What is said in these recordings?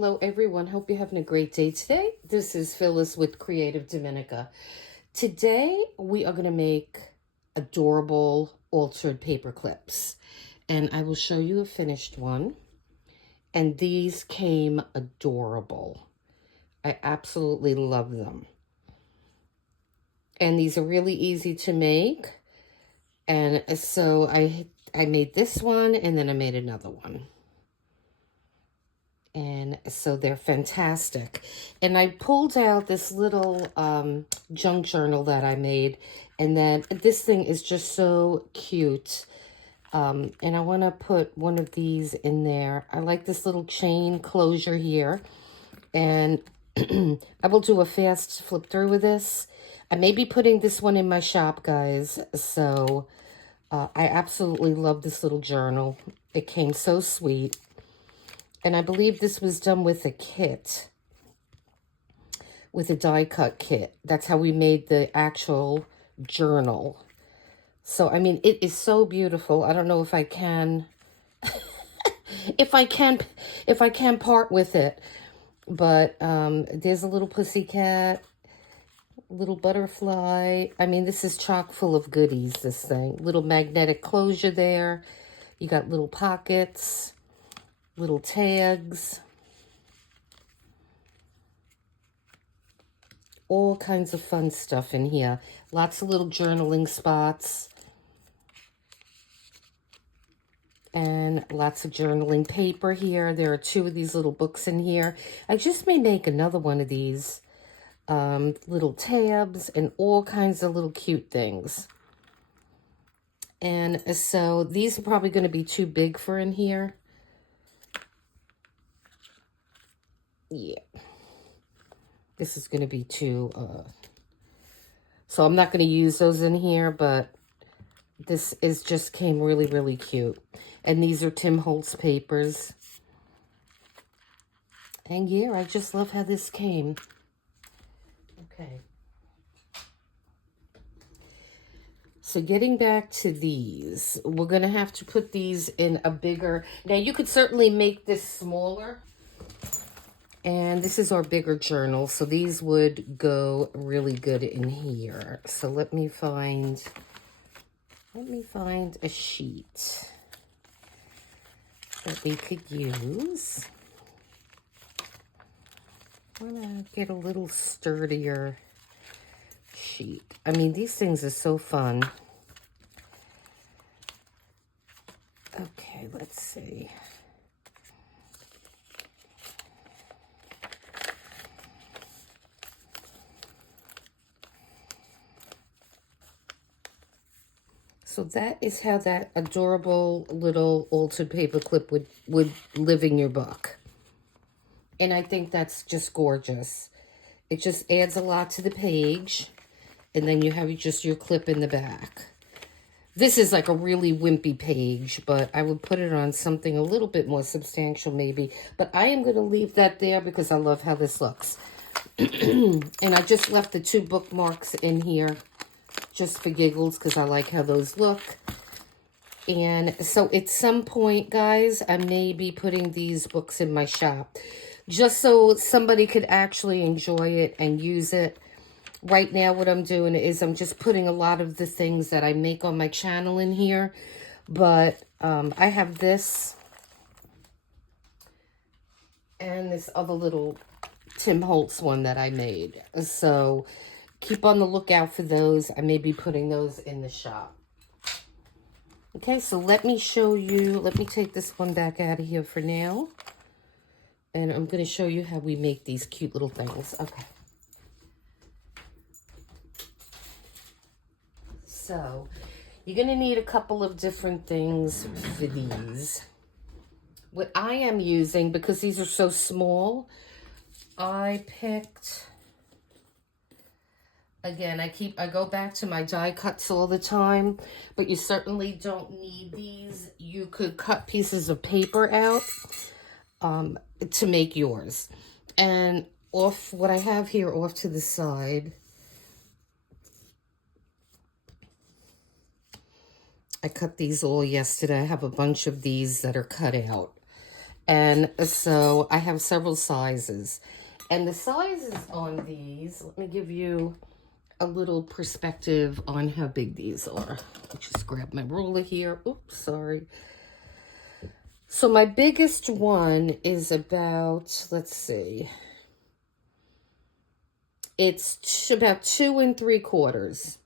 Hello everyone, hope you're having a great day today. This is Phyllis with CreativeDomenica. Today we are going to make adorable altered paper clips, and I will show you a finished one. And these came adorable. I absolutely love them. And these are really easy to make. And so I made this one, and then I made another one. And so they're fantastic. And I pulled out this little junk journal that I made. And then this thing is just so cute. And I want to put one of these in there. I like this little chain closure here. And I will do a fast flip through with this. I may be putting this one in my shop, guys. So I absolutely love this little journal. It came so sweet. And I believe this was done with a kit, with a die cut kit. That's how we made the actual journal. So, I mean, it is so beautiful. I don't know if I can, if I can part with it. But there's a little pussycat, little butterfly. I mean, this is chock full of goodies, this thing. Little magnetic closure there. You got little pockets. Little tags, all kinds of fun stuff in here. Lots of little journaling spots and lots of journaling paper here. There are 2 of these little books in here. I just may make another one of these little tabs and all kinds of little cute things. And so these are probably going to be too big for in here. Yeah, this is going to be too, so I'm not going to use those in here, but this is just came really, really cute. And these are Tim Holtz papers. And yeah, I just love how this came. Okay. So getting back to these, we're going to have to put these in a bigger, now you could certainly make this smaller. And this is our bigger journal, so these would go really good in here. So let me find a sheet that we could use. I want to get a little sturdier sheet. I mean, these things are so fun. Okay, let's see. So that is how that adorable little altered paper clip would live in your book. And I think that's just gorgeous. It just adds a lot to the page. And then you have just your clip in the back. This is like a really wimpy page, but I would put it on something a little bit more substantial maybe. But I am going to leave that there because I love how this looks. And I just left the 2 bookmarks in here. Just for giggles, because I like how those look. And so at some point, guys, I may be putting these books in my shop. Just so somebody could actually enjoy it and use it. Right now, what I'm doing is I'm just putting a lot of the things that I make on my channel in here. But I have this. And this other little Tim Holtz one that I made. So keep on the lookout for those. I may be putting those in the shop. Okay, so let me show you. Let me take this one back out of here for now. And I'm going to show you how we make these cute little things. Okay. So you're going to need a couple of different things for these. What I am using, because these are so small, I picked... Again, I go back to my die cuts all the time, but you certainly don't need these. You could cut pieces of paper out to make yours. And off, what I have here off to the side, I cut these all yesterday. I have a bunch of these that are cut out. And so I have several sizes. And the sizes on these, let me give you a little perspective on how big these are. I'll just grab my ruler here. Oops, sorry. So my biggest one is about, let's see, it's about 2 3/4.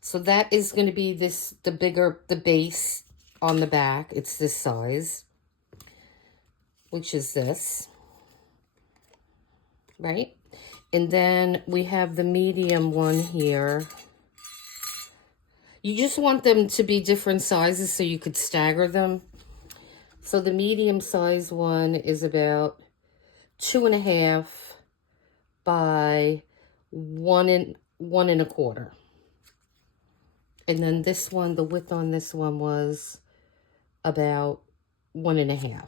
So that is going to be the base on the back. It's this size, which is this, right? And then we have the medium one here. You just want them to be different sizes so you could stagger them. So the medium size one is about 2.5 by 1 1.25. And then this one, the width on this one was about 1.5.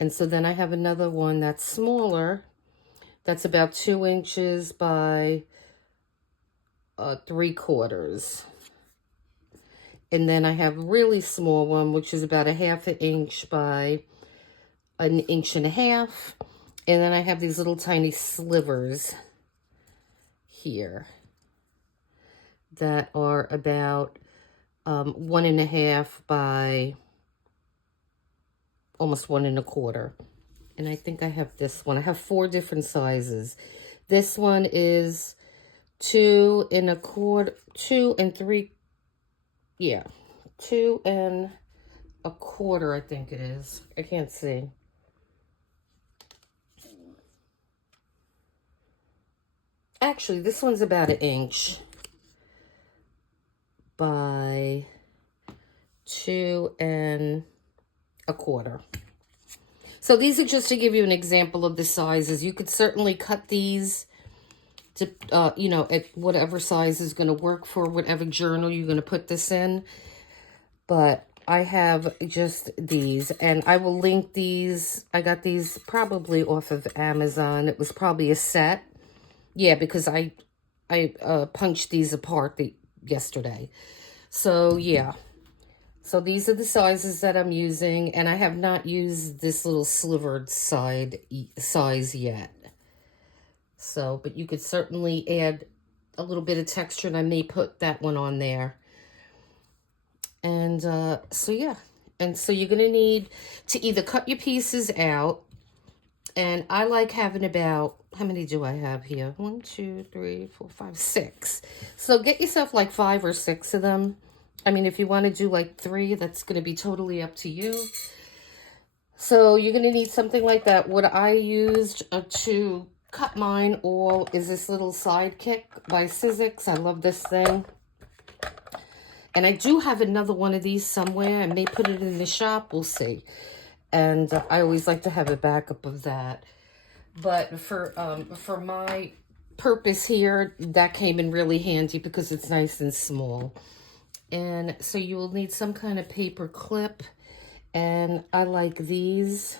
And so then I have another one that's smaller. That's about 2 inches by 3/4. And then I have a really small one, which is about 1/2 inch by 1.5 inches. And then I have these little tiny slivers here that are about 1.5 by almost 1.25. And I think I have this one. I have 4 different sizes. This one is 2 1/4, 2 3, yeah, 2 1/4, I think it is. I can't see. Actually, this one's about 1 inch by 2 1/4. So these are just to give you an example of the sizes. You could certainly cut these to, you know, at whatever size is going to work for whatever journal you're going to put this in. But I have just these, and I will link these. I got these probably off of Amazon. It was probably a set. Yeah, because I punched these apart yesterday. So, yeah. So these are the sizes that I'm using, and I have not used this little slivered size yet. So, but you could certainly add a little bit of texture, and I may put that one on there. And so, yeah. And so you're going to need to either cut your pieces out, and I like having about, how many do I have here? 1, 2, 3, 4, 5, 6. So get yourself like 5 or 6 of them. I mean, if you want to do like 3, that's going to be totally up to you. So you're going to need something like that. What I used to cut mine all is this little Sidekick by Sizzix. I love this thing. And I do have another one of these somewhere. I may put it in the shop. We'll see. And I always like to have a backup of that. But for my purpose here, that came in really handy because it's nice and small. And so you will need some kind of paper clip, and I like these.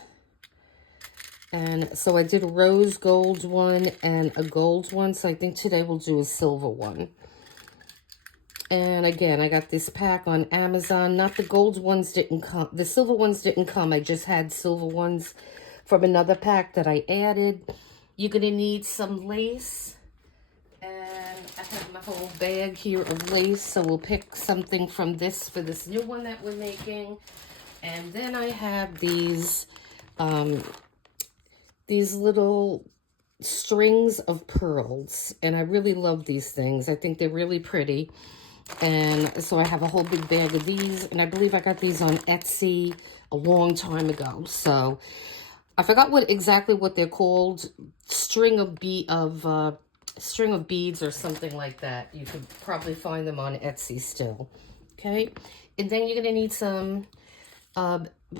And so I did a rose gold one and a gold one, so I think today we'll do a silver one. And again, I got this pack on Amazon. Not the gold ones didn't come, the silver ones didn't come. I just had silver ones from another pack that I added. You're gonna need some lace. And I have my whole bag here of lace, so we'll pick something from this for this new one that we're making. And then I have these little strings of pearls, and I really love these things. I think they're really pretty. And so I have a whole big bag of these, and I believe I got these on Etsy a long time ago. So I forgot exactly what they're called. String of beads or something like that. You could probably find them on Etsy still. Okay, and then you're gonna need some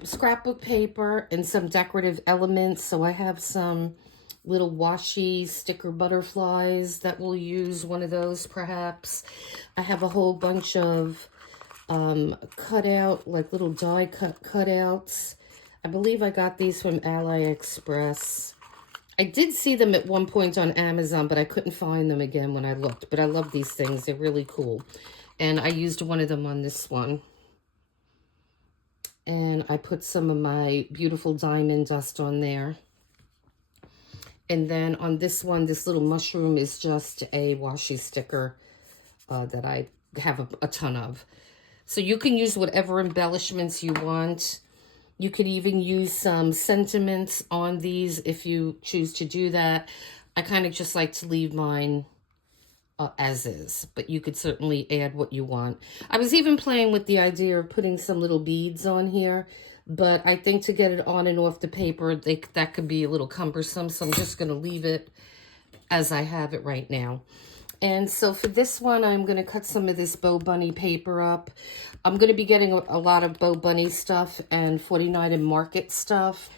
scrapbook paper and some decorative elements. So I have some little washi sticker butterflies that we'll use, one of those perhaps. I have a whole bunch of cutout, like little die cutouts. I believe I got these from AliExpress. I did see them at one point on Amazon, but I couldn't find them again when I looked. But I love these things. They're really cool. And I used one of them on this one. And I put some of my beautiful diamond dust on there. And then on this one, this little mushroom is just a washi sticker that I have a ton of. So you can use whatever embellishments you want. You could even use some sentiments on these if you choose to do that. I kind of just like to leave mine as is, but you could certainly add what you want. I was even playing with the idea of putting some little beads on here, but I think to get it on and off the paper, that could be a little cumbersome, so I'm just going to leave it as I have it right now. And so for this one, I'm going to cut some of this Bo Bunny paper up. I'm going to be getting a lot of Bo Bunny stuff and 49 and Market stuff.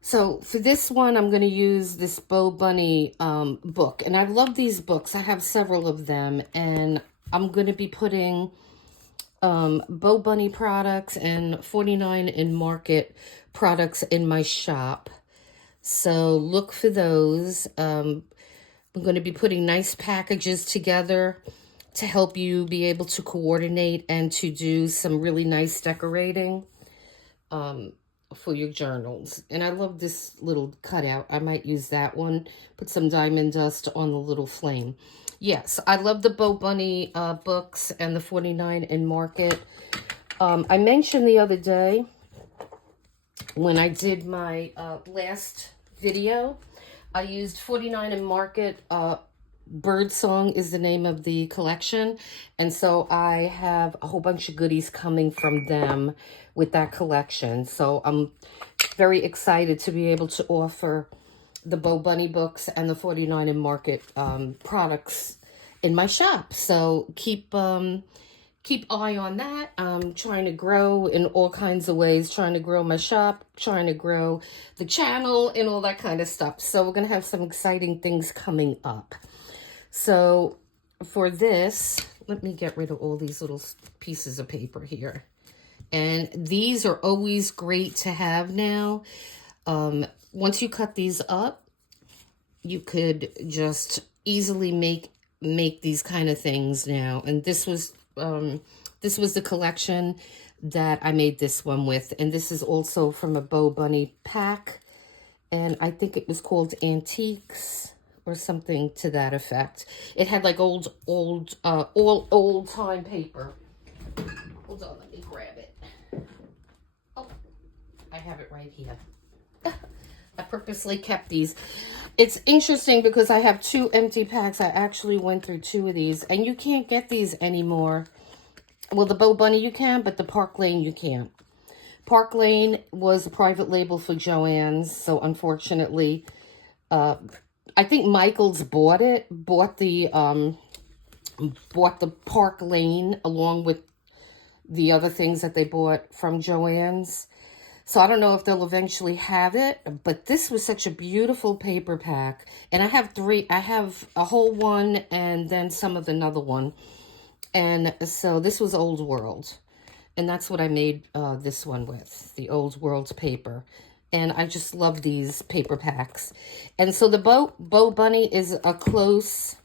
So for this one, I'm going to use this Bo Bunny book. And I love these books. I have several of them. And I'm going to be putting Bo Bunny products and 49 and Market products in my shop. So look for those. I'm going to be putting nice packages together to help you be able to coordinate and to do some really nice decorating for your journals. And I love this little cutout. I might use that one. Put some diamond dust on the little flame. Yes, I love the Bo Bunny books and the 49 and Market. I mentioned the other day when I did my last video, I used 49 and Market. Birdsong is the name of the collection. And so I have a whole bunch of goodies coming from them with that collection. So I'm very excited to be able to offer the Bo Bunny books and the 49 and Market products in my shop. So keep eye on that. I'm trying to grow in all kinds of ways, trying to grow my shop, trying to grow the channel and all that kind of stuff. So we're going to have some exciting things coming up. So for this, let me get rid of all these little pieces of paper here. And these are always great to have now. Once you cut these up, you could just easily make these kind of things now. And this was the collection that I made this one with. And this is also from a Bo Bunny pack. And I think it was called Antiques or something to that effect. It had like old time paper. Hold on, let me grab it. Oh, I have it right here. I purposely kept these. It's interesting because I have 2 empty packs. I actually went through 2 of these, and you can't get these anymore. Well, the Bo Bunny you can, but the Park Lane you can't. Park Lane was a private label for Joann's, so unfortunately, I think Michael's bought the Park Lane along with the other things that they bought from Joann's. So I don't know if they'll eventually have it, but this was such a beautiful paper pack. And I have 3, I have a whole one and then some of another one. And so this was Old World. And that's what I made this one with, the Old World paper. And I just love these paper packs. And so the Bo Bunny is a close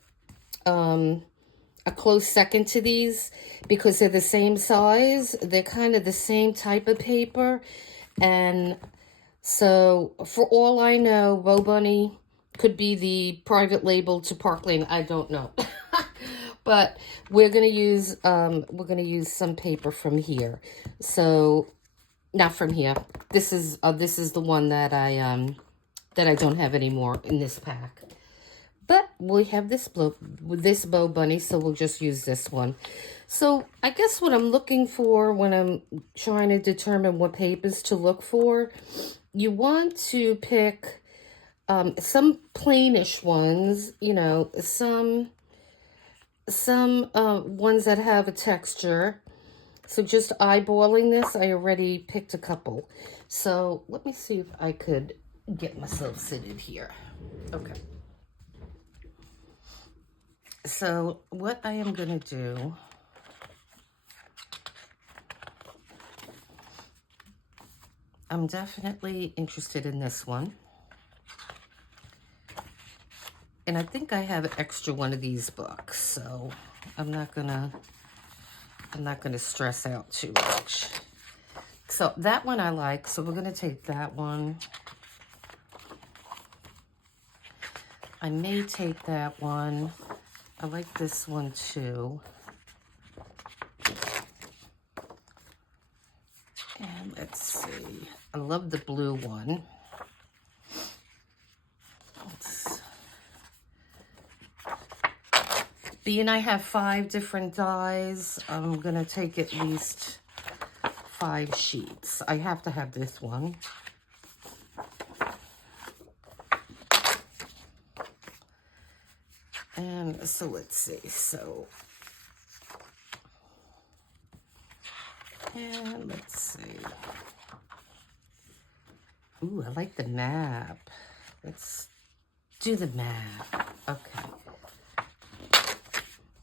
second to these because they're the same size. They're kind of the same type of paper. And so for all I know, Bo Bunny could be the private label to Park Lane. I don't know. But we're going to use some paper from here. So not from here. This is the one that I don't have anymore in this pack. But we have this Bo Bunny, so we'll just use this one. So I guess what I'm looking for when I'm trying to determine what papers to look for, you want to pick some plainish ones, you know, some ones that have a texture. So just eyeballing this, I already picked a couple. So let me see if I could get myself seated here. Okay. So what I am going to do, I'm definitely interested in this one. And I think I have an extra one of these books, so I'm not gonna stress out too much. So that one I like, so we're gonna take that one. I may take that one. I like this one too. And let's see, I love the blue one. Being I have 5 different dyes, I'm gonna take at least 5 sheets. I have to have this one. And so let's see, and let's see. Ooh, I like the map. Let's do the map. Okay.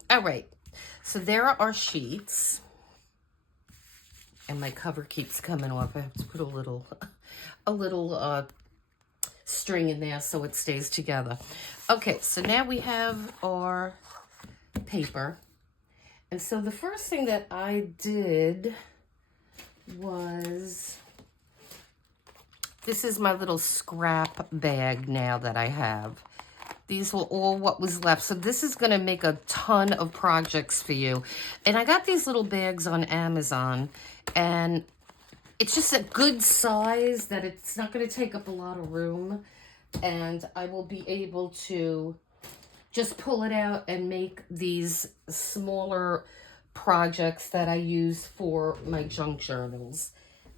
All right. So there are our sheets. And my cover keeps coming off. I have to put a little string in there so it stays together. Okay, so now we have our paper. And so the first thing that I did was, this is my little scrap bag now that I have. These were all what was left. So this is going to make a ton of projects for you. And I got these little bags on Amazon. And it's just a good size that it's not going to take up a lot of room. And I will be able to just pull it out and make these smaller projects that I use for my junk journals.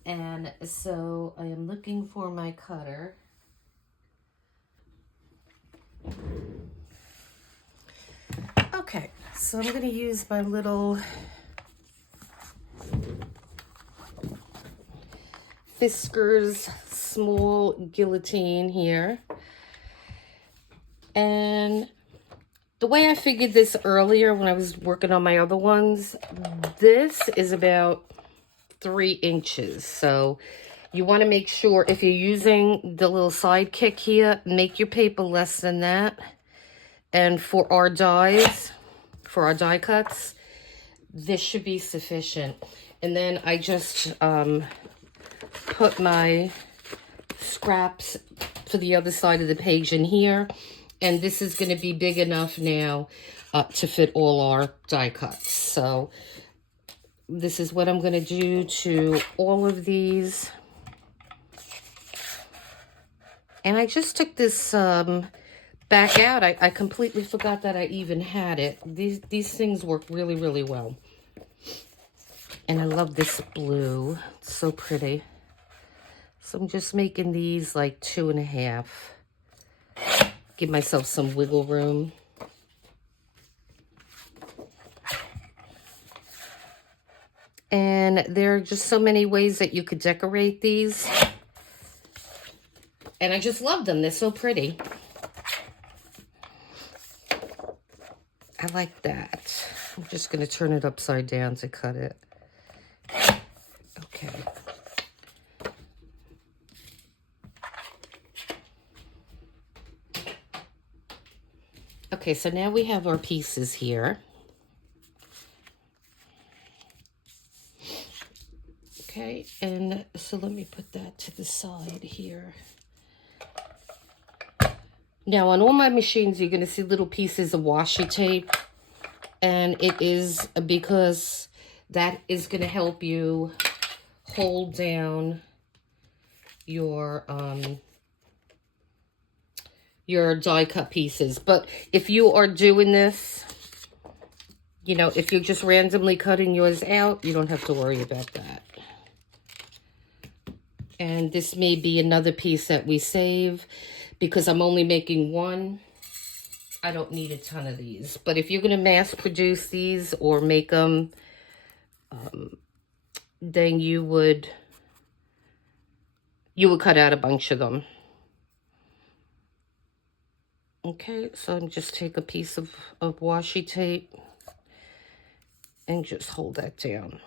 And so I am looking for my cutter. Okay, so I'm going to use my little Fiskars small guillotine here. And the way I figured this earlier when I was working on my other ones, this is about 3 inches. So you want to make sure if you're using the little sidekick here, make your paper less than that. And for our dyes, for our die cuts, this should be sufficient. And then I just put my scraps for the other side of the page in here. And this is going to be big enough now to fit all our die cuts. So this is what I'm going to do to all of these. And I just took this back out. I completely forgot that I even had it. These things work really, really well. And I love this blue. It's so pretty. So I'm just making these like 2.5. Give myself some wiggle room. And there are just so many ways that you could decorate these. And I just love them. They're so pretty. I like that. I'm just going to turn it upside down to cut it. Okay. Okay, so now we have our pieces here. Okay, and so let me put that to the side here. Now, on all my machines, you're going to see little pieces of washi tape. And it is because that is going to help you hold down your die cut pieces. But if you are doing this, you know, if you're just randomly cutting yours out, you don't have to worry about that. And this may be another piece that we save. Because I'm only making one, I don't need a ton of these. But if you're going to mass produce these or make them, then you would cut out a bunch of them. Okay, so I'm just take a piece of washi tape and just hold that down.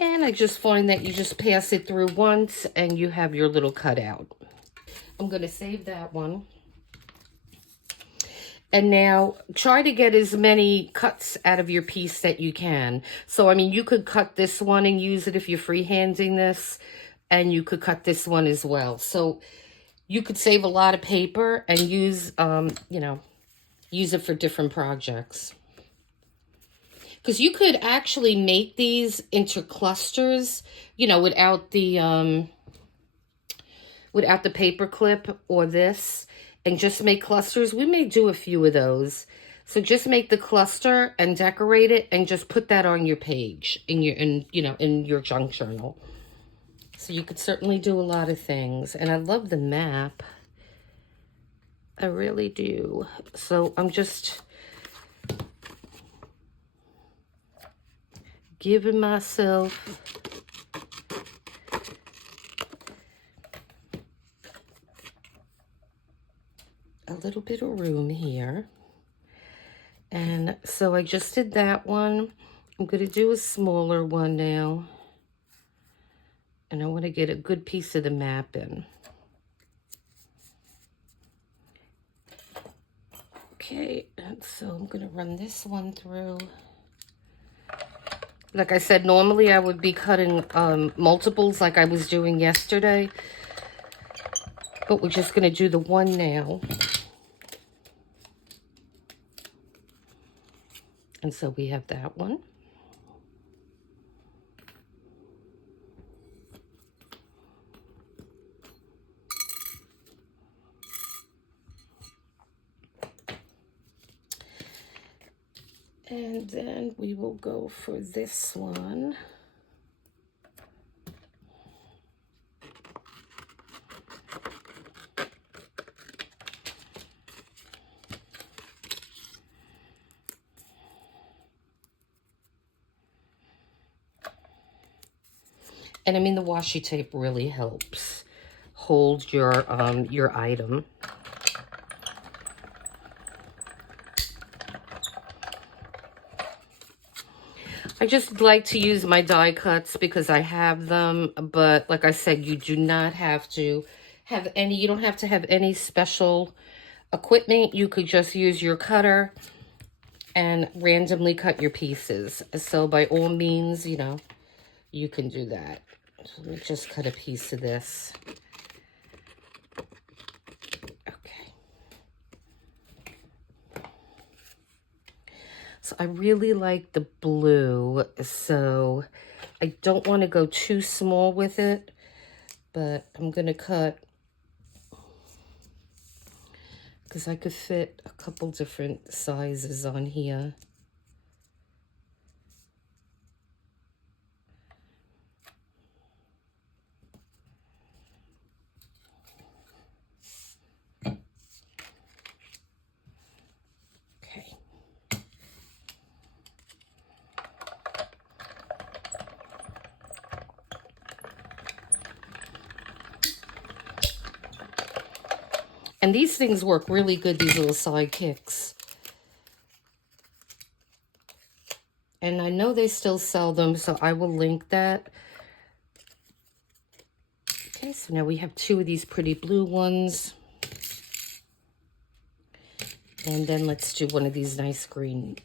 And I just find that you just pass it through once and you have your little cutout. I'm going to save that one. And now try to get as many cuts out of your piece that you can. So, I mean, you could cut this one and use it if you're freehanding this. And you could cut this one as well. So you could save a lot of paper and use, you know, use it for different projects. Because you could actually make these into clusters, you know, without the paper clip or this, and just make clusters. We may do a few of those. So just make the cluster and decorate it and just put that on your page in your junk journal. So you could certainly do a lot of things. And I love the map. I really do. So I'm just giving myself a little bit of room here. And so I just did that one. I'm going to do a smaller one now. And I want to get a good piece of the map in. Okay, and so I'm going to run this one through. Like I said, normally I would be cutting multiples like I was doing yesterday. But we're just going to do the one now. And so we have that one. And then we will go for this one. And I mean, the washi tape really helps hold your item. I just like to use my die cuts because I have them, but like I said, you do not have to have any, you don't have to have any special equipment. You could just use your cutter and randomly cut your pieces. So by all means, you know, you can do that. So let me just cut a piece of this. Okay. So I really like the blue, so I don't want to go too small with it, but I'm going to cut, because I could fit a couple different sizes on here. And these things work really good, these little sidekicks. And I know they still sell them, so I will link that. Okay, so now we have two of these pretty blue ones. And then let's do one of these nice green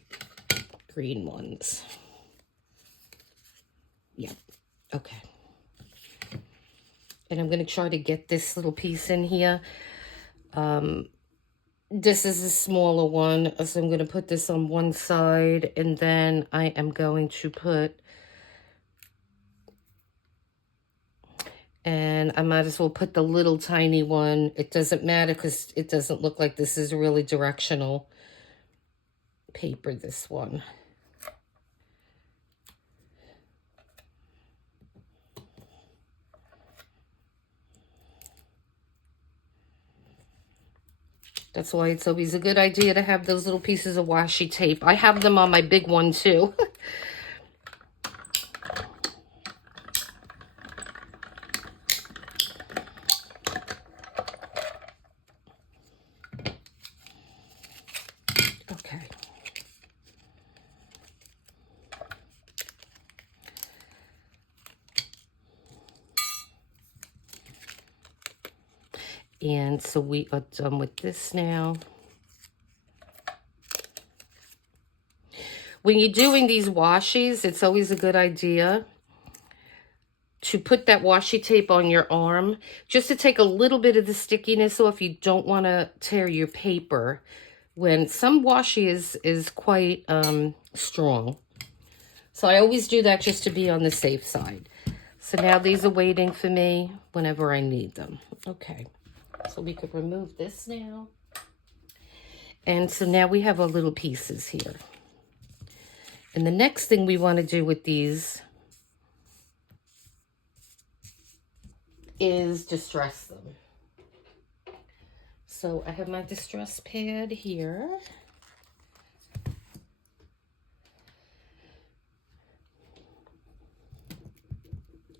ones. Yep, okay. And I'm going to try to get this little piece in here. This is a smaller one, so I'm going to put this on one side, and then I am going to put, and I might as well put the little tiny one. It doesn't matter because it doesn't look like this is really directional paper, this one. That's why it's always a good idea to have those little pieces of washi tape. I have them on my big one too. Okay. And so we are done with this now. When you're doing these washies, it's always a good idea to put that washi tape on your arm just to take a little bit of the stickiness off. You don't want to tear your paper when some washi is quite strong. So I always do that just to be on the safe side. So now these are waiting for me whenever I need them. Okay, so we could remove this now. And so now we have our little pieces here. And the next thing we want to do with these is distress them. So I have my distress pad here.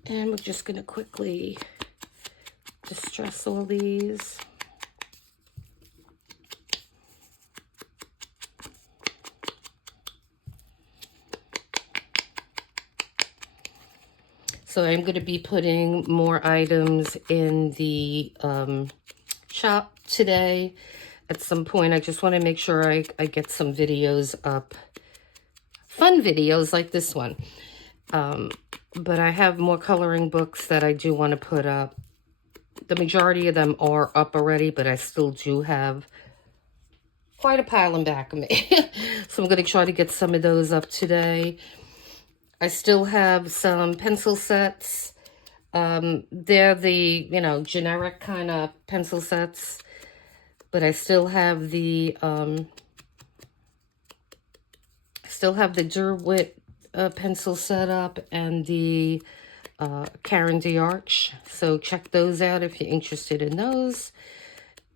And we're just going to quickly distress all these. So I'm going to be putting more items in the shop today. At some point, I just want to make sure I get some videos up. Fun videos like this one. But I have more coloring books that I do want to put up. The majority of them are up already, but I still do have quite a pile in back of me. So I'm going to try to get some of those up today. I still have some pencil sets. They're the, you know, generic kind of pencil sets. But I still have the Derwit pencil set up and the Karen d'Arch. So check those out if you're interested in those.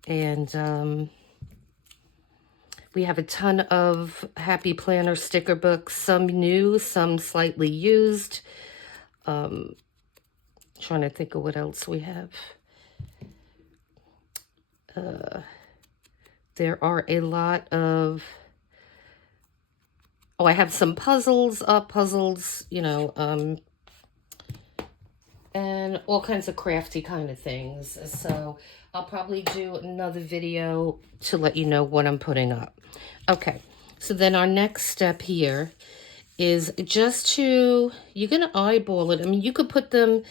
And we have a ton of Happy Planner sticker books, some new, some slightly used. Trying to think of what else we have. There are a lot of, I have some puzzles, you know, and all kinds of crafty kind of things. So I'll probably do another video to let you know what I'm putting up. Okay, so then our next step here is just to, you're going to eyeball it. I mean, you could put them,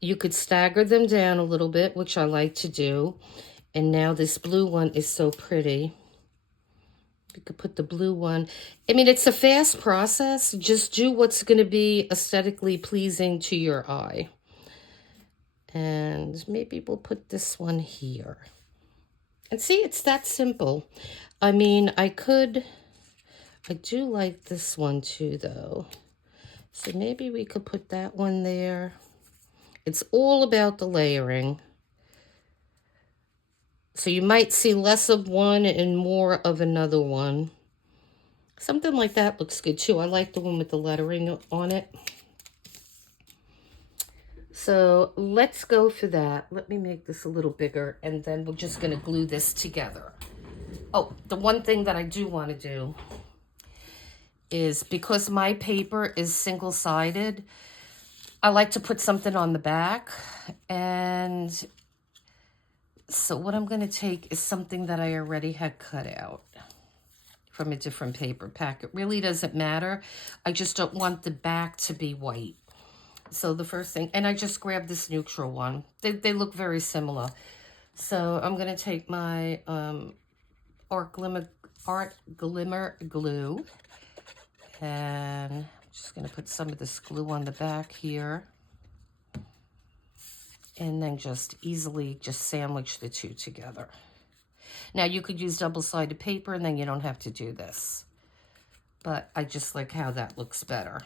you could stagger them down a little bit, which I like to do. And now this blue one is so pretty. You could put the blue one. I mean, it's a fast process. Just do what's going to be aesthetically pleasing to your eye. And maybe we'll put this one here. And see, it's that simple. I mean, I do like this one too, though. So maybe we could put that one there. It's all about the layering. So you might see less of one and more of another one. Something like that looks good too. I like the one with the lettering on it. So let's go for that. Let me make this a little bigger, and then we're just going to glue this together. Oh, the one thing that I do want to do is, because my paper is single-sided, I like to put something on the back. And so what I'm going to take is something that I already had cut out from a different paper pack. It really doesn't matter. I just don't want the back to be white. So the first thing, and I just grabbed this neutral one. They look very similar. So I'm going to take my Art Glimmer glue. And I'm just going to put some of this glue on the back here. And then just easily just sandwich the two together. Now you could use double-sided paper and then you don't have to do this. But I just like how that looks better.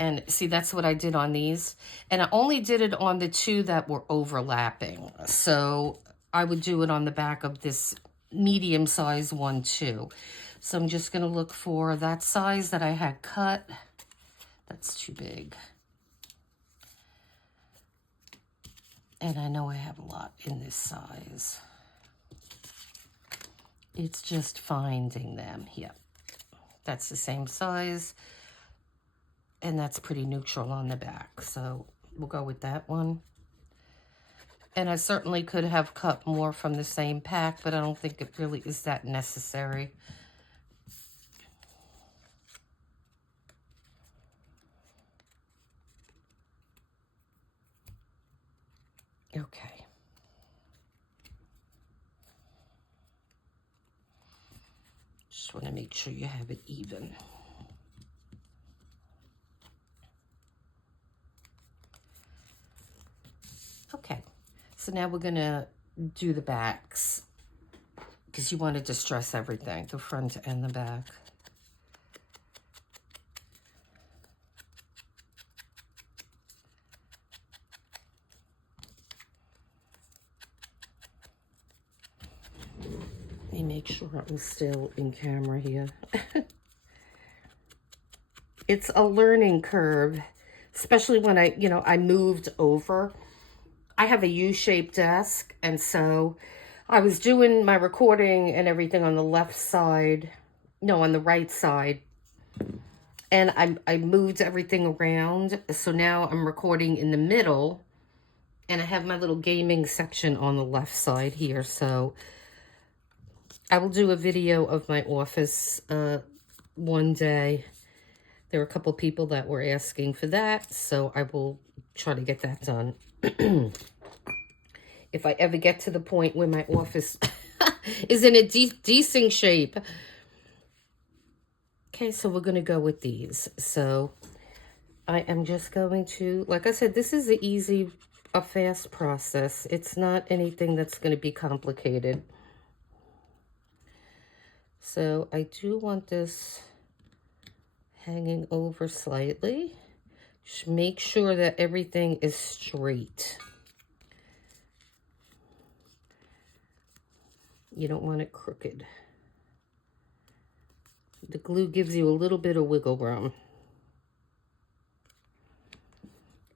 And see, that's what I did on these. And I only did it on the two that were overlapping. So I would do it on the back of this medium-sized one too. So I'm just going to look for that size that I had cut. That's too big. And I know I have a lot in this size. It's just finding them. Yep. That's the same size. And that's pretty neutral on the back. So we'll go with that one. And I certainly could have cut more from the same pack, but I don't think it really is that necessary. Okay. Just want to make sure you have it even. Okay, so now we're gonna do the backs because you want to distress everything, the front and the back. Let me make sure I'm still in camera here. It's a learning curve, especially when I moved over. I have a U-shaped desk, and so I was doing my recording and everything on the left side, no, on the right side, and I moved everything around, so now I'm recording in the middle, and I have my little gaming section on the left side here, so I will do a video of my office one day. There were a couple people that were asking for that, so I will try to get that done. If I ever get to the point where my office is in a decent shape. Okay, so we're going to go with these. So I am just going to, like I said, this is a fast process. It's not anything that's going to be complicated. So I do want this hanging over slightly. Just make sure that everything is straight. You don't want it crooked. The glue gives you a little bit of wiggle room.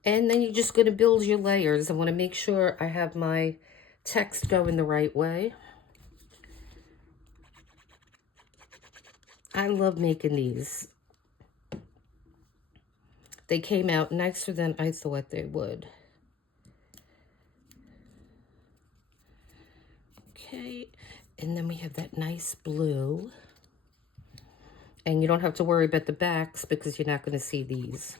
And then you're just going to build your layers. I want to make sure I have my text going the right way. I love making these. They came out nicer than I thought they would. Okay, and then we have that nice blue. And you don't have to worry about the backs because you're not going to see these.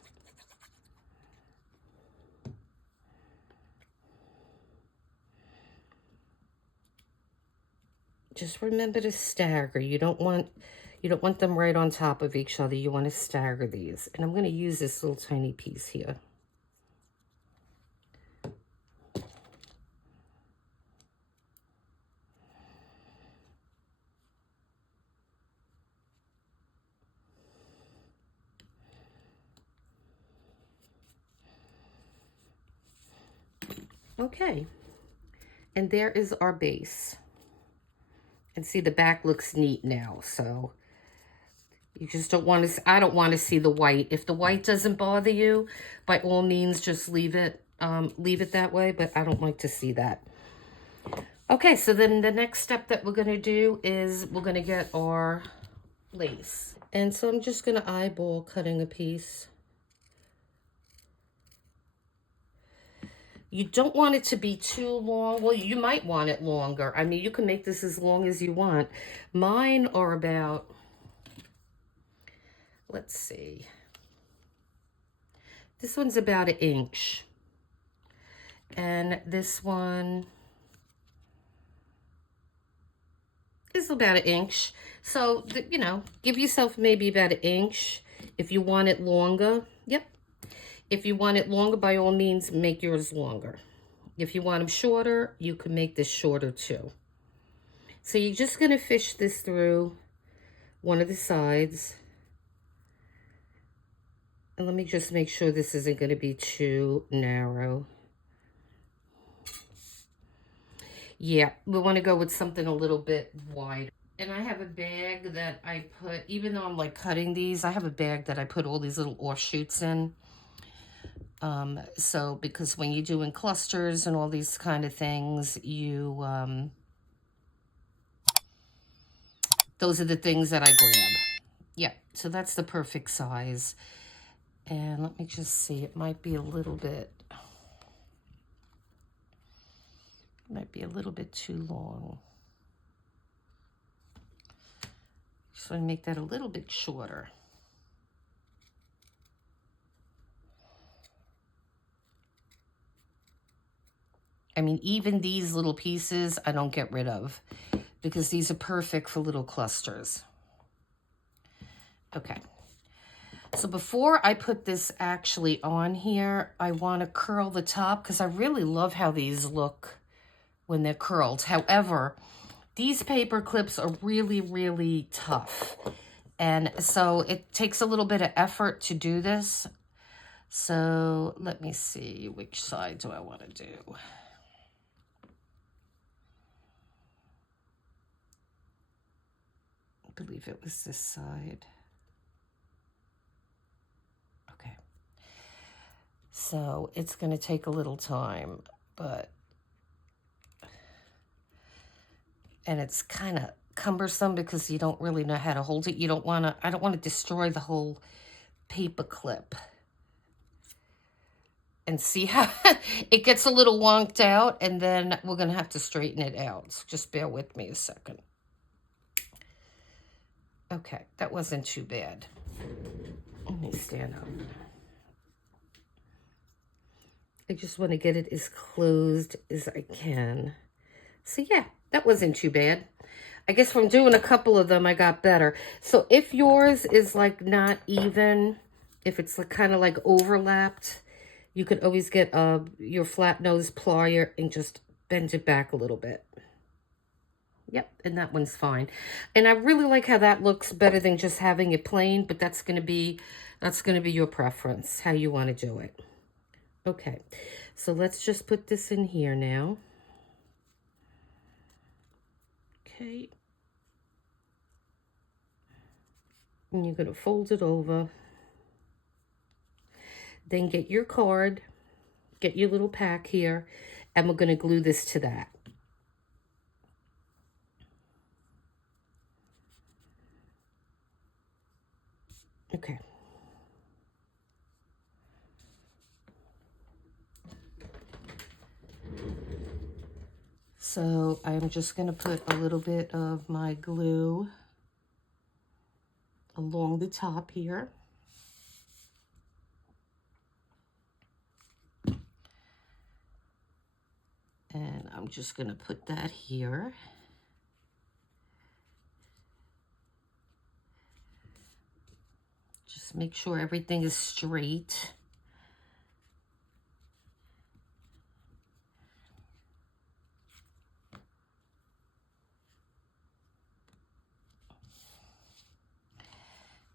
Just remember to stagger. You don't want them right on top of each other. You want to stagger these. And I'm going to use this little tiny piece here. Okay, and there is our base. And see, the back looks neat now, so you just don't want to, I don't want to see the white. If the white doesn't bother you, by all means, just leave it that way, but I don't like to see that. Okay, so then the next step that we're going to do is we're going to get our lace. And so I'm just going to eyeball cutting a piece. You don't want it to be too long. Well, you might want it longer. I mean, you can make this as long as you want. Mine are about, let's see. This one's about 1 inch. And this one is about 1 inch. So, you know, give yourself maybe about 1 inch. If you want it longer, yep. If you want it longer, by all means, make yours longer. If you want them shorter, you can make this shorter too. So you're just going to fish this through one of the sides. And let me just make sure this isn't going to be too narrow. Yeah, we want to go with something a little bit wider. And I have a bag that I put, even though I'm like cutting these, I have a bag that I put all these little offshoots in. So, because when you're doing clusters and all these kind of things, you, those are the things that I grab. Yeah, so that's the perfect size. And let me just see, it might be a little bit. Might be a little bit too long. Just want to make that a little bit shorter. I mean, even these little pieces I don't get rid of because these are perfect for little clusters. Okay. So before I put this actually on here, I want to curl the top because I really love how these look when they're curled. However, these paper clips are really, really tough. And so it takes a little bit of effort to do this. So let me see, which side do I want to do? I believe it was this side. Okay. So it's going to take a little time, but, and it's kind of cumbersome because you don't really know how to hold it. You don't want to, I don't want to destroy the whole paper clip. And see how it gets a little wonked out, and then we're going to have to straighten it out. So just bear with me a second. Okay, that wasn't too bad. Let me stand up. I just want to get it as closed as I can. So yeah, that wasn't too bad. I guess from doing a couple of them, I got better. So if yours is like not even, if it's like kind of like overlapped, you could always get your flat nose plier and just bend it back a little bit. Yep, and that one's fine. And I really like how that looks better than just having it plain, but that's gonna be your preference, how you want to do it. Okay, so let's just put this in here now. Okay. And you're gonna fold it over. Then get your card, get your little pack here, and we're gonna glue this to that. Okay. So I'm just going to put a little bit of my glue along the top here. And I'm just going to put that here. Just make sure everything is straight.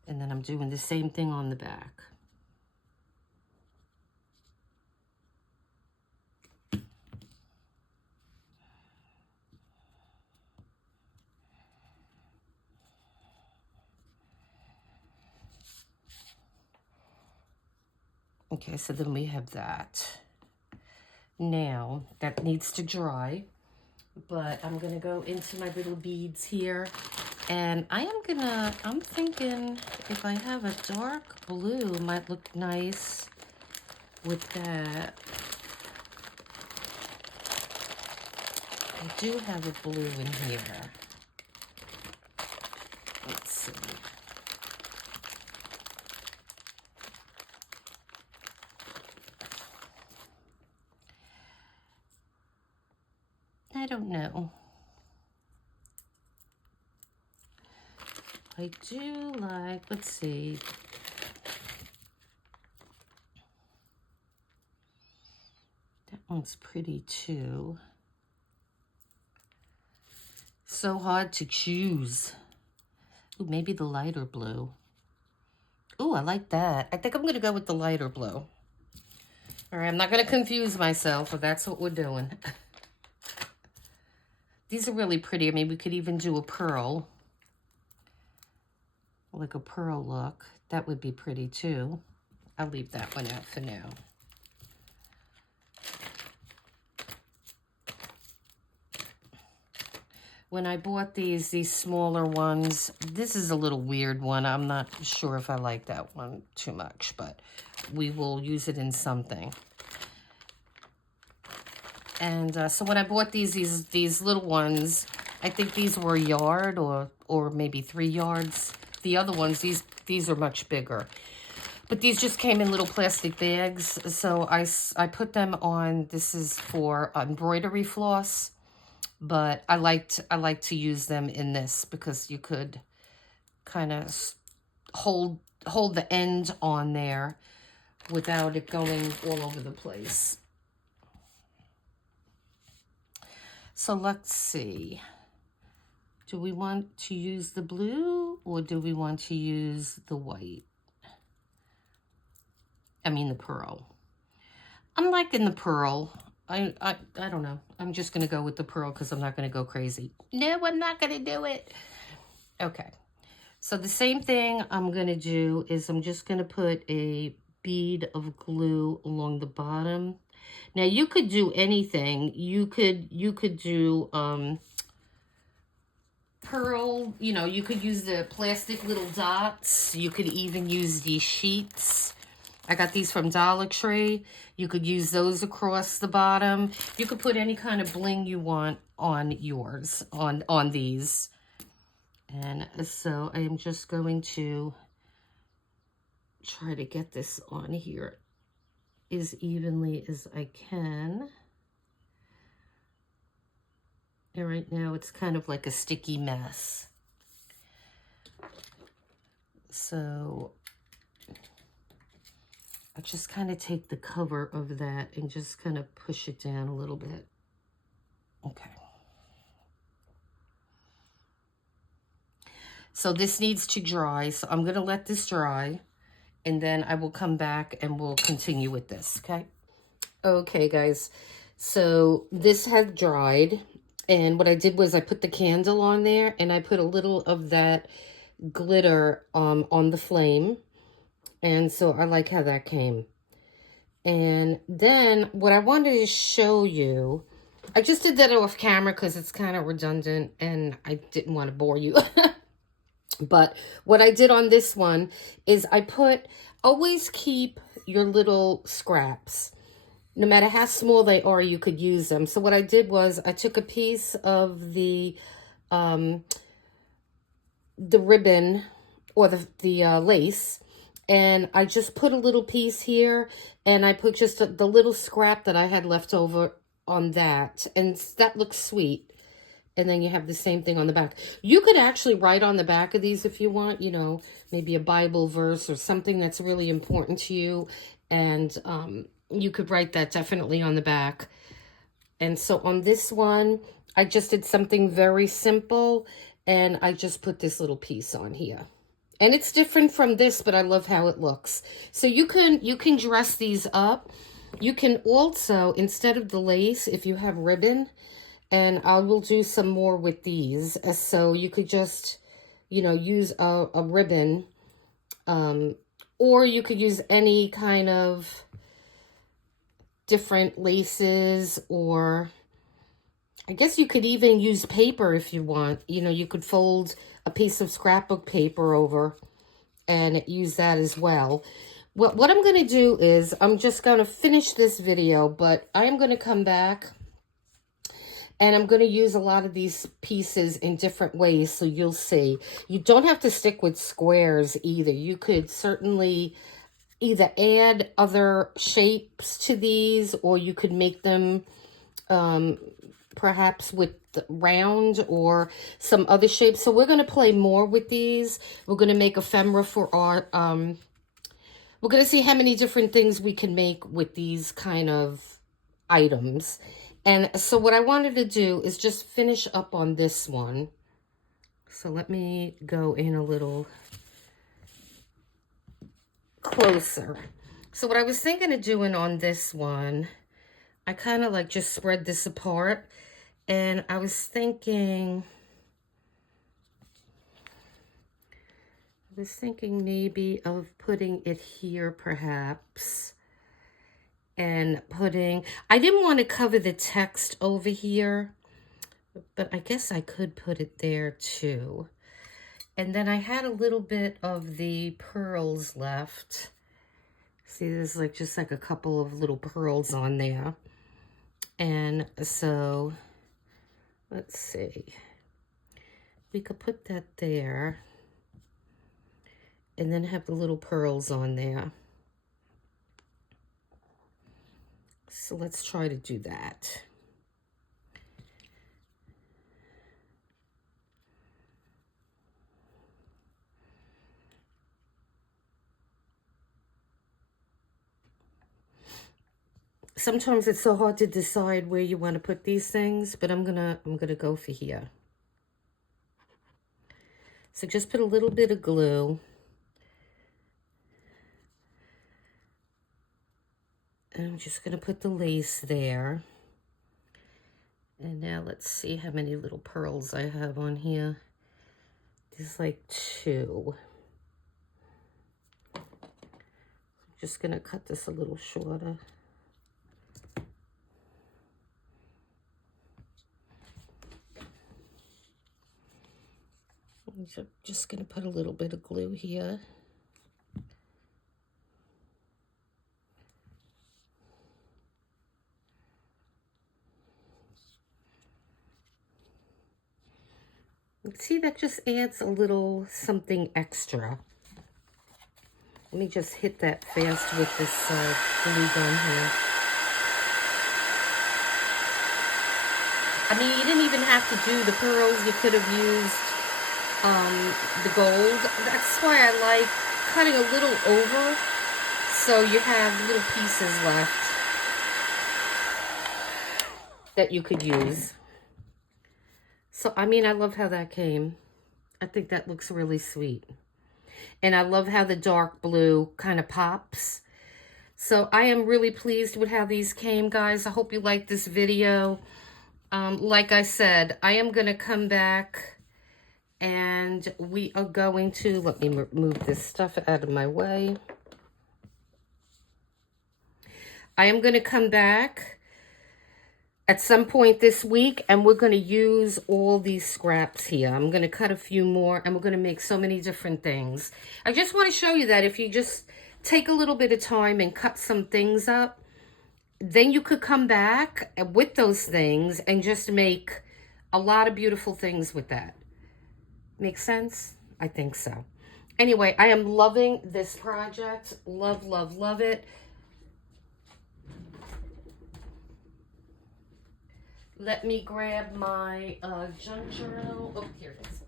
And then I'm doing the same thing on the back. Okay, so then we have that. Now, that needs to dry, but I'm gonna go into my little beads here. And I'm thinking if I have a dark blue, might look nice with that. I do have a blue in here. Let's see. I don't know. I do like, let's see. That one's pretty too. So hard to choose. Ooh, maybe the lighter blue. Ooh, I like that. I think I'm gonna go with the lighter blue. All right, I'm not gonna confuse myself, but that's what we're doing. These are really pretty. I mean, we could even do a pearl. Like a pearl look. That would be pretty too. I'll leave that one out for now. When I bought these smaller ones, this is a little weird one. I'm not sure if I like that one too much, but we will use it in something. And so when I bought these little ones, I think these were a yard or maybe 3 yards. The other ones, these are much bigger. But these just came in little plastic bags, so I put them on. This is for embroidery floss, but I like to use them in this because you could kind of hold the end on there without it going all over the place. So let's see. Do we want to use the blue or do we want to use the white? I mean the pearl. I'm liking the pearl. I don't know. I'm just going to go with the pearl because I'm not going to go crazy. No, I'm not going to do it. Okay. So the same thing I'm going to do is I'm just going to put a bead of glue along the bottom. Now you could do anything. You could do pearl, you know, you could use the plastic little dots. You could even use these sheets. I got these from Dollar Tree. You could use those across the bottom. You could put any kind of bling you want on yours, on these. And so I am just going to try to get this on here as evenly as I can. And right now it's kind of like a sticky mess. So I just kind of take the cover of that and just kind of push it down a little bit. Okay. So this needs to dry. So I'm going to let this dry and then I will come back and we'll continue with this. Okay. Okay, guys. So this has dried. And what I did was I put the candle on there and I put a little of that glitter on the flame. And so I like how that came. And then what I wanted to show you, I just did that off camera because it's kind of redundant and I didn't want to bore you. But what I did on this one is I always keep your little scraps. No matter how small they are, you could use them. So what I did was I took a piece of the ribbon or the lace, and I just put a little piece here, and I put just the little scrap that I had left over on that, and that looks sweet. And then you have the same thing on the back. You could actually write on the back of these if you want, you know, maybe a Bible verse or something that's really important to you, and you could write that definitely on the back. And so on this one, I just did something very simple, and I just put this little piece on here. And it's different from this, but I love how it looks. So you can dress these up. You can also, instead of the lace, if you have ribbon, and I will do some more with these. So you could just, you know, use a ribbon, or you could use any kind of different laces, or I guess you could even use paper if you want. You know, you could fold a piece of scrapbook paper over and use that as well. What I'm going to do is I'm just going to finish this video, but I'm going to come back and I'm going to use a lot of these pieces in different ways, so you'll see. You don't have to stick with squares either. You could certainly either add other shapes to these, or you could make them perhaps with round or some other shapes. So we're going to play more with these. We're going to make ephemera for art. We're going to see how many different things we can make with these kind of items. And so what I wanted to do is just finish up on this one. So let me go in a little closer. So what I was thinking of doing on this one, I kind of like just spread this apart. And I was thinking maybe of putting it here perhaps. And I didn't want to cover the text over here, but I guess I could put it there too. And then I had a little bit of the pearls left. See, there's like just like a couple of little pearls on there. And so, let's see. We could put that there. And then have the little pearls on there. So let's try to do that. Sometimes it's so hard to decide where you want to put these things, but I'm gonna go for here. So just put a little bit of glue. And I'm just gonna put the lace there. And now let's see how many little pearls I have on here. There's like 2. I'm just gonna cut this a little shorter. I'm just gonna put a little bit of glue here. See, that just adds a little something extra. Let me just hit that fast with this glue gun here. I mean, you didn't even have to do the pearls. You could have used the gold. That's why I like cutting a little over, so you have little pieces left that you could use. So, I mean, I love how that came. I think that looks really sweet. And I love how the dark blue kind of pops. So I am really pleased with how these came, guys. I hope you liked this video. Like I said, I am going to come back and we are going to, let me move this stuff out of my way. I am going to come back at some point this week, and we're going to use all these scraps here. I'm going to cut a few more, and we're going to make so many different things. I just want to show you that if you just take a little bit of time and cut some things up, then you could come back with those things and just make a lot of beautiful things with that. Make sense? I think so. Anyway, I am loving this project. Love, love, love it. Let me grab my junk journal. Oh, here it is.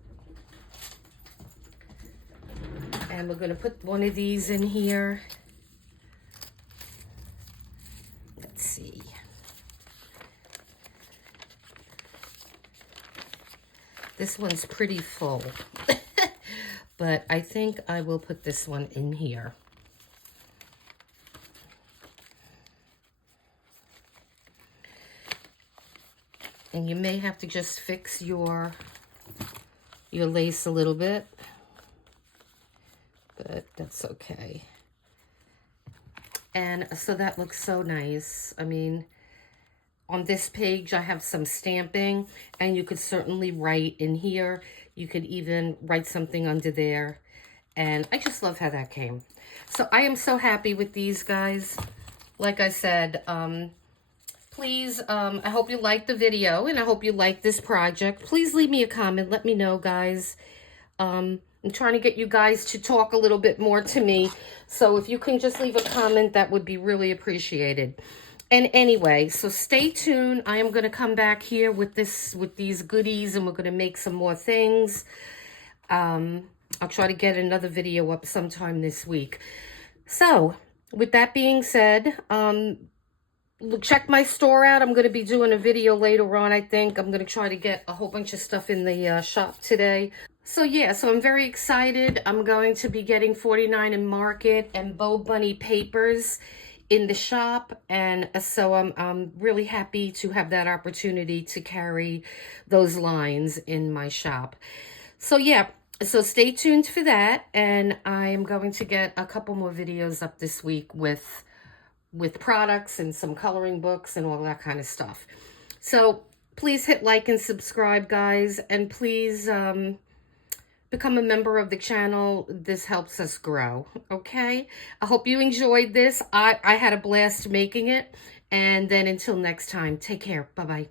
And we're going to put one of these in here. Let's see. This one's pretty full. But I think I will put this one in here. And you may have to just fix your lace a little bit, but that's okay. And so that looks so nice. I mean, on this page, I have some stamping, and you could certainly write in here. You could even write something under there. And I just love how that came. So I am so happy with these, guys. Like I said, please, I hope you liked the video, and I hope you liked this project. Please leave me a comment. Let me know, guys. I'm trying to get you guys to talk a little bit more to me. So if you can just leave a comment, that would be really appreciated. And anyway, so stay tuned. I am going to come back here with these goodies, and we're going to make some more things. I'll try to get another video up sometime this week. So with that being said, check my store out. I'm going to be doing a video later on, I think. I'm going to try to get a whole bunch of stuff in the shop today. So yeah, so I'm very excited. I'm going to be getting 49 in Market and Bow Bunny papers in the shop. And so I'm really happy to have that opportunity to carry those lines in my shop. So yeah, so stay tuned for that. And I'm going to get a couple more videos up this week with products and some coloring books and all that kind of stuff. So please hit like and subscribe, guys, and please become a member of the channel. This helps us grow, okay? I hope you enjoyed this. I had a blast making it, And then until next time, take care. Bye-bye.